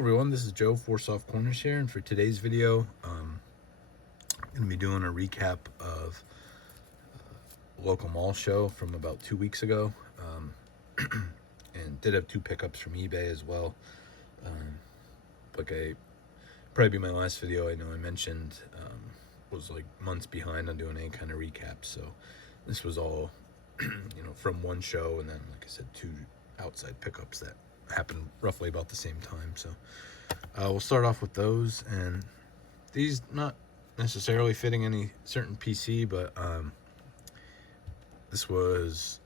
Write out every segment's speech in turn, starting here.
everyone, this is Joe for Soft Corners here, and for today's video, I'm going to be doing a recap of a local mall show from about 2 weeks ago, and did have two pickups from eBay as well. Probably be my last video. I know I mentioned was like months behind on doing any kind of recap, so this was all from one show, and then like I said, two outside pickups that happened roughly about the same time. So we'll start off with those, and these not necessarily fitting any certain PC, but this was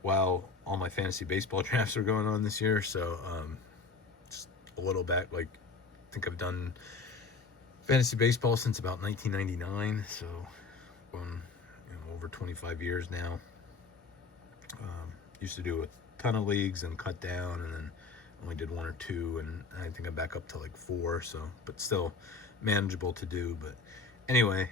while all my fantasy baseball drafts are going on this year, so just a little back, like I think I've done fantasy baseball since about 1999, so over 25 years now. Used to do a ton of leagues and cut down, and then only did one or two, and I think I'm back up to like 4, so but still manageable to do. But anyway,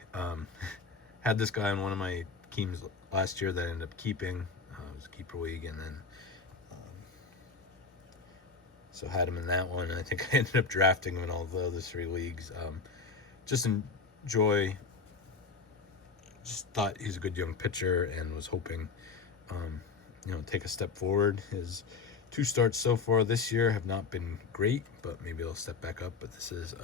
had this guy on one of my teams last year that I ended up keeping. It was a keeper league, and then so had him in that one, and I think I ended up drafting him in all the other 3 leagues. Just thought he's a good young pitcher, and was hoping take a step forward. His 2 starts so far this year have not been great, but maybe he'll step back up. But this is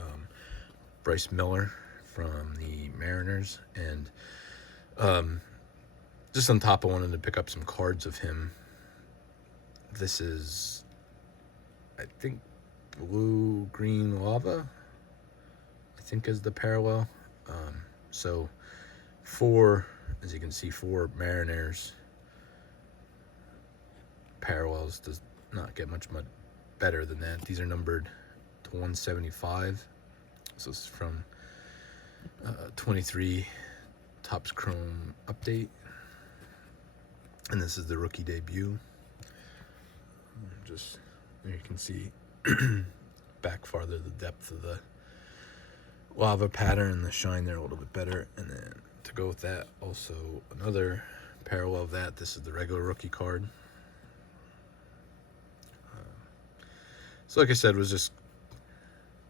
Bryce Miller from the Mariners, and just on top, I wanted to pick up some cards of him. This is, I think, blue green lava, I think, is the parallel. So 4, as you can see, 4 Mariners parallels does not get much better than that. These are numbered to 175. So this is from 23 Topps Chrome update, and this is the rookie debut. Just there you can see back farther the depth of the lava pattern and the shine there a little bit better. And then to go with that, also another parallel of that, this is the regular rookie card. So like I said, it was just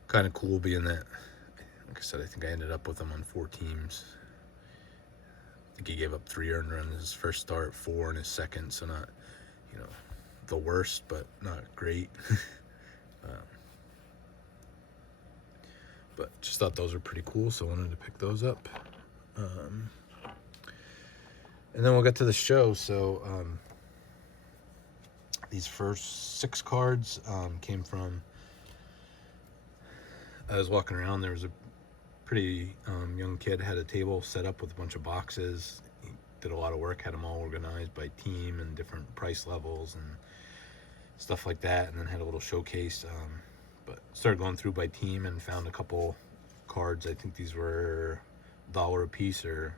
kind of cool being that, like I said, I think I ended up with him on 4 teams. I think he gave up 3 earned runs in his first start, 4 in his second, so not, the worst, but not great. But just thought those were pretty cool, so I wanted to pick those up. And then we'll get to the show. So these first 6 cards came from, I was walking around, there was a pretty young kid, had a table set up with a bunch of boxes. He did a lot of work, had them all organized by team and different price levels and stuff like that, and then had a little showcase. But started going through by team and found a couple cards. I think these were $1 a piece, or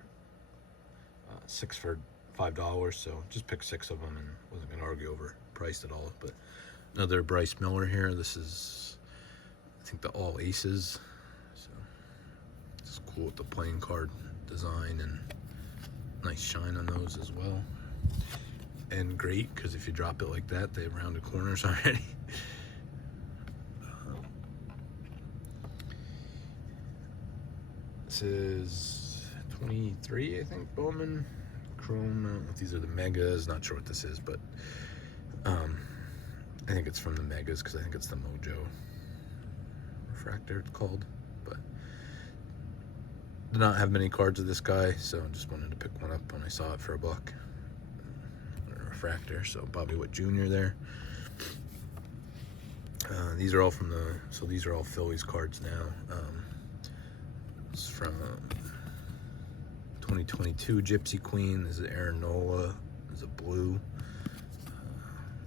6 for $5. So just picked 6 of them and wasn't going to argue over price at all. But another Bryce Miller here. This is, I think, the all aces. So it's cool with the playing card design and nice shine on those as well. And great, because if you drop it like that, they have rounded corners already. This is 23, I think, Bowman Chrome. I don't know if these are the Megas, not sure what this is, but I think it's from the Megas, because I think it's the Mojo Refractor it's called. But did not have many cards of this guy, so just wanted to pick one up when I saw it for $1. Refractor, so Bobby Witt Jr. there. These are all from these are all Phillies cards now. It's from 2022 Gypsy Queen. This is Aaron Nola. This is a blue.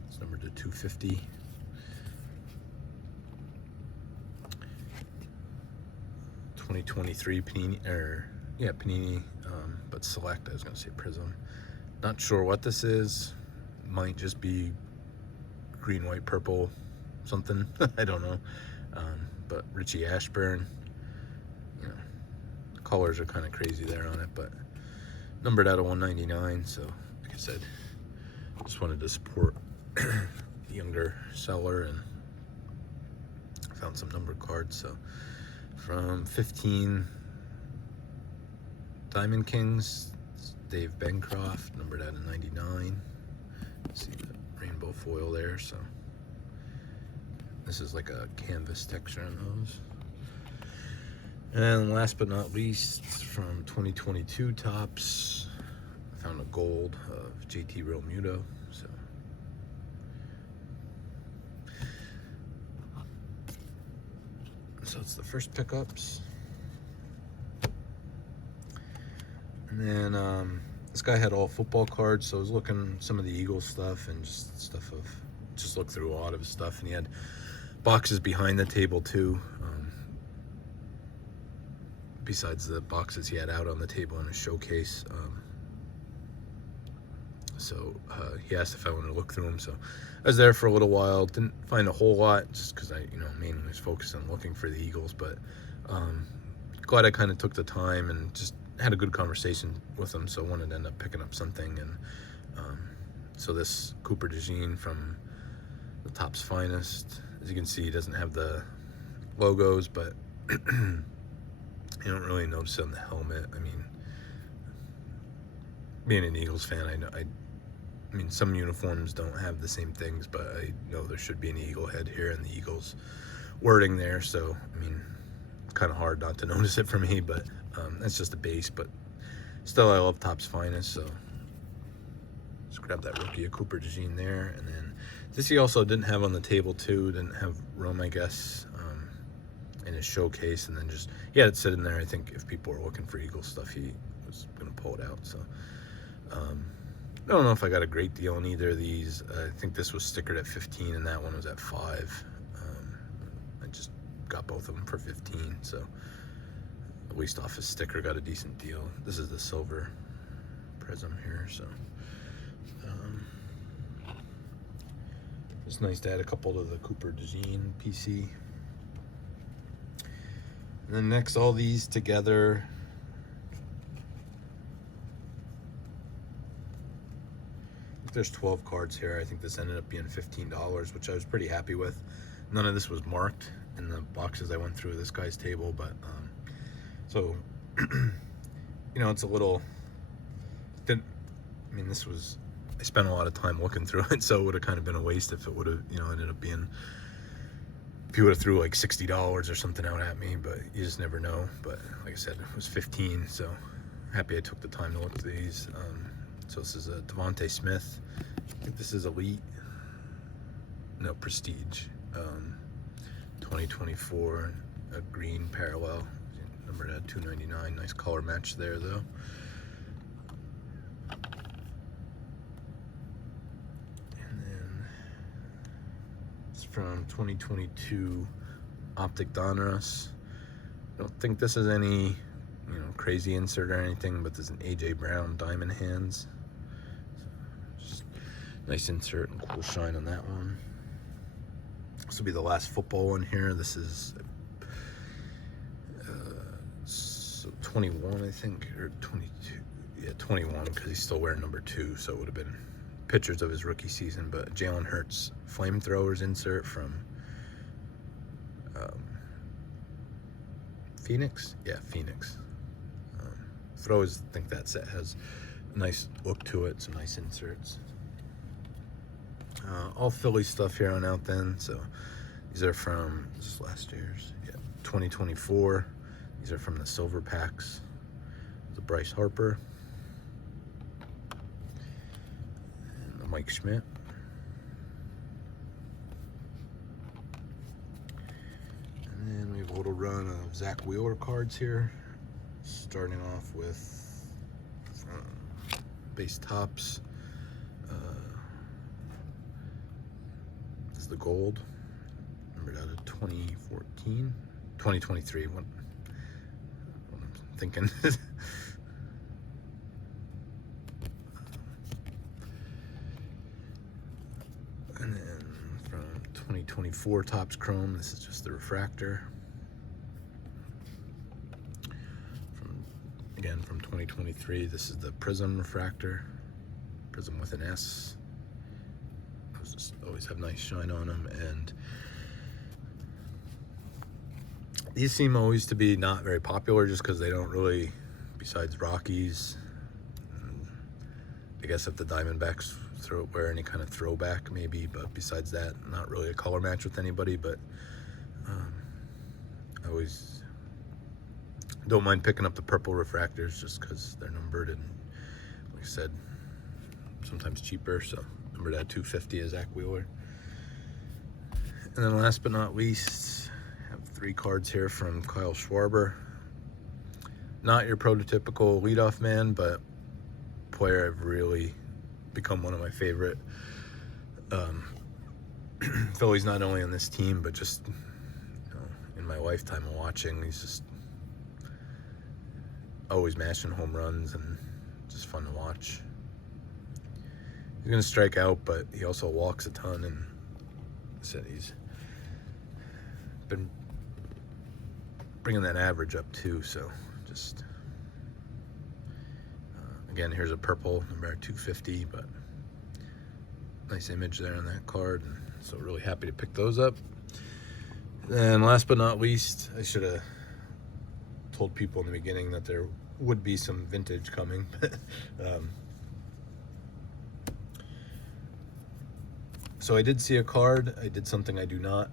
It's numbered to 250. '23 Panini, but select. I was going to say Prism. Not sure what this is. Might just be green, white, purple, something. I don't know. But Richie Ashburn. The colors are kind of crazy there on it, but numbered out of 199. So, like I said, just wanted to support the younger seller and found some numbered cards. So from 15 Diamond Kings, Dave Bencroft, numbered out of 99. See the rainbow foil there. So this is like a canvas texture on those. And last but not least, from 2022 Topps, I found a gold of JT Real Muto. So it's the first pickups. And then this guy had all football cards, so I was looking some of the Eagles stuff and just looked through a lot of his stuff, and he had boxes behind the table too. Besides the boxes he had out on the table in his showcase. So he asked if I wanted to look through them. So I was there for a little while. Didn't find a whole lot, just because I, mainly was focused on looking for the Eagles. But glad I kind of took the time and just had a good conversation with him. So I wanted to end up picking up something. And so this Cooper DeJean from the Topps Finest, as you can see, he doesn't have the logos, but you don't really notice it on the helmet. I mean, being an Eagles fan, I mean, some uniforms don't have the same things, but I know there should be an eagle head here and the Eagles wording there. So, I mean, kind of hard not to notice it for me, but that's just a base. But still, I love Topps Finest, so just grab that rookie of Cooper DeJean there. And then this he also didn't have on the table too, didn't have room, I guess, in his showcase. And then just, he had it sitting there. I think if people were looking for Eagles stuff, he was going to pull it out. So, I don't know if I got a great deal on either of these. I think this was stickered at 15 and that one was at 5. I just got both of them for 15, so at least off his sticker got a decent deal. This is the silver prism here, so it's nice to add a couple to the Cooper DeJean PC. And then next, all these together, there's 12 cards here. I think this ended up being $15, which I was pretty happy with. None of this was marked in the boxes I went through this guy's table, but so it's a little, I mean, this was, I spent a lot of time looking through it, so it would have kind of been a waste if it would have ended up being, if you would have threw like $60 or something out at me, but you just never know. But like I said, it was 15, so happy I took the time to look through these. So this is a Devontae Smith. I think this is Elite. No, Prestige. 2024, a green parallel. Numbered at 299. Nice color match there, though. And then it's from 2022, Optic Donruss. I don't think this is any, crazy insert or anything, but there's an AJ Brown Diamond Hands. Nice insert and cool shine on that one. This will be the last football one here. This is so 21, I think, or 22. Yeah, 21, because he's still wearing number 2, so it would have been pictures of his rookie season. But Jalen Hurts flamethrowers insert from Phoenix. Yeah, Phoenix. I always think that set has a nice look to it. Some nice inserts. All Philly stuff here on out then. So these are from, this is last year's, 2024. These are from the silver packs. The Bryce Harper. And the Mike Schmidt. And then we have a little run of Zach Wheeler cards here. Starting off with base Topps. The gold, numbered out of 2023, what I'm thinking. And then from 2024 Topps Chrome, this is just the refractor. From 2023, this is the Prism refractor, Prism with an S. Just always have nice shine on them. And These seem always to be not very popular just because they don't really, besides Rockies, I guess if the Diamondbacks wear any kind of throwback maybe, but besides that, not really a color match with anybody. But I always don't mind picking up the purple refractors just because they're numbered and, like I said, sometimes cheaper. So numbered at 250 is Zach Wheeler. And then last but not least, I have 3 cards here from Kyle Schwarber. Not your prototypical leadoff man, but player I've really become one of my favorite Phillies, not only on this team, but just in my lifetime of watching. He's just always mashing home runs and just fun to watch. He's going to strike out, but he also walks a ton, and said he's been bringing that average up too. So just again, here's a purple number 250, but nice image there on that card, and so really happy to pick those up. And last but not least, I should have told people in the beginning that there would be some vintage coming. So I did see a card. I did something I do not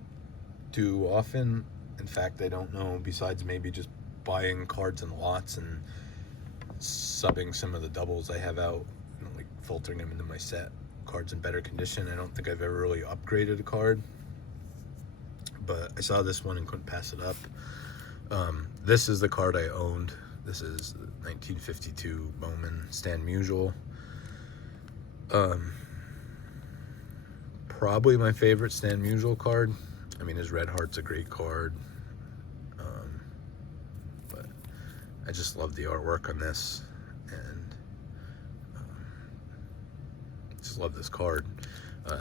do often. In fact, I don't know, besides maybe just buying cards in lots and subbing some of the doubles I have out, like filtering them into my set, cards in better condition. I don't think I've ever really upgraded a card, but I saw this one and couldn't pass it up. This is the card I owned. This is 1952 Bowman Stan Musial. Probably my favorite Stan Musial card. I mean, his Red Heart's a great card, but I just love the artwork on this, and just love this card.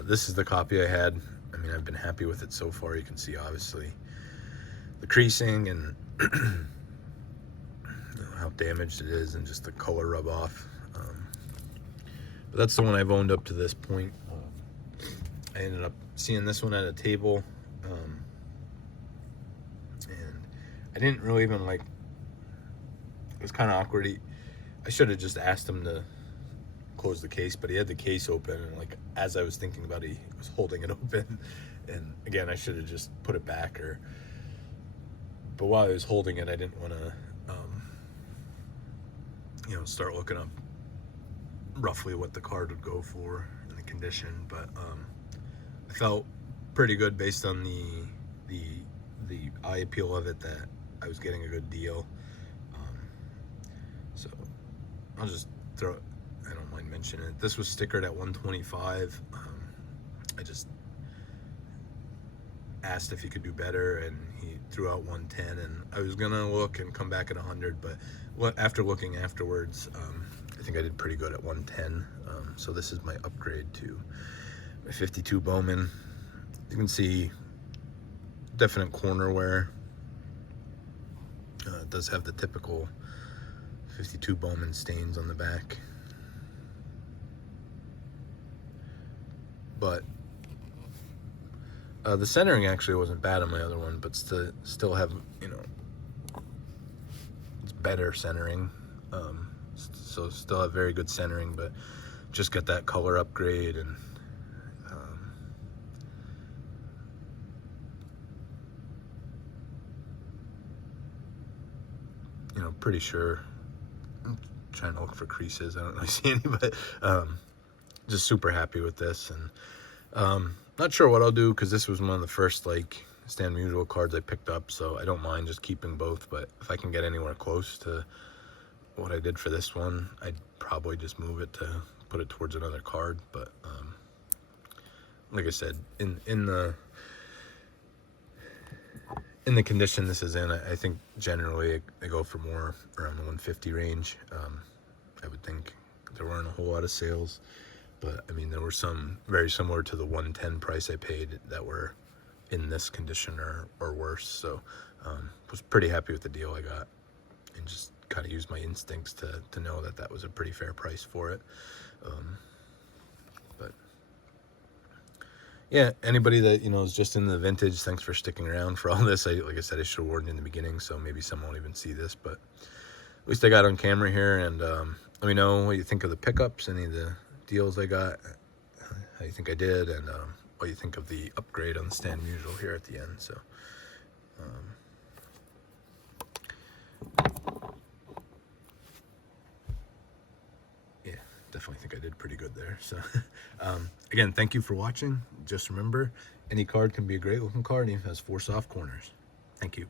This is the copy I had. I mean, I've been happy with it so far. You can see, obviously, the creasing and how damaged it is, and just the color rub off. But that's the one I've owned up to this point. I ended up seeing this one at a table, and I didn't really even like. It was kind of awkward. I should have just asked him to close the case, but he had the case open, and like as I was thinking about it, he was holding it open, and again, I should have just put it back. But while I was holding it, I didn't want to, start looking up roughly what the card would go for and the condition. But I felt pretty good based on the eye appeal of it that I was getting a good deal. So I'll just throw it. I don't mind mentioning it. This was stickered at 125. I just asked if he could do better, and he threw out 110, and I was gonna look and come back at 100, but after looking afterwards, I think I did pretty good at 110. So this is my upgrade to my 52 Bowman. You can see definite corner wear. It does have the typical 52 Bowman stains on the back, but the centering actually wasn't bad on my other one, but still have, it's better centering. So still have very good centering, but just got that color upgrade, and pretty sure. I'm trying to look for creases. I don't really see any, but just super happy with this, and not sure what I'll do, because this was one of the first Stan Musial cards I picked up, so I don't mind just keeping both. But if I can get anywhere close to what I did for this one, I'd probably just move it to put it towards another card. But like I said, in the condition this is in, I think generally I go for more around the 150 range. I would think there weren't a whole lot of sales, but I mean, there were some very similar to the 110 price I paid that were in this condition or worse. So was pretty happy with the deal I got, and just kind of used my instincts to know that was a pretty fair price for it. But Yeah, anybody that is just in the vintage, thanks for sticking around for all this. Like I said, I should have warned in the beginning, so maybe some won't even see this, but at least I got on camera here. And let me know what you think of the pickups, any of the deals I got, how you think I did, and what you think of the upgrade on the stand Musial here at the end. So yeah, definitely think I did pretty good there. So again, thank you for watching. Just remember, any card can be a great looking card, and it has 4 soft corners. Thank you.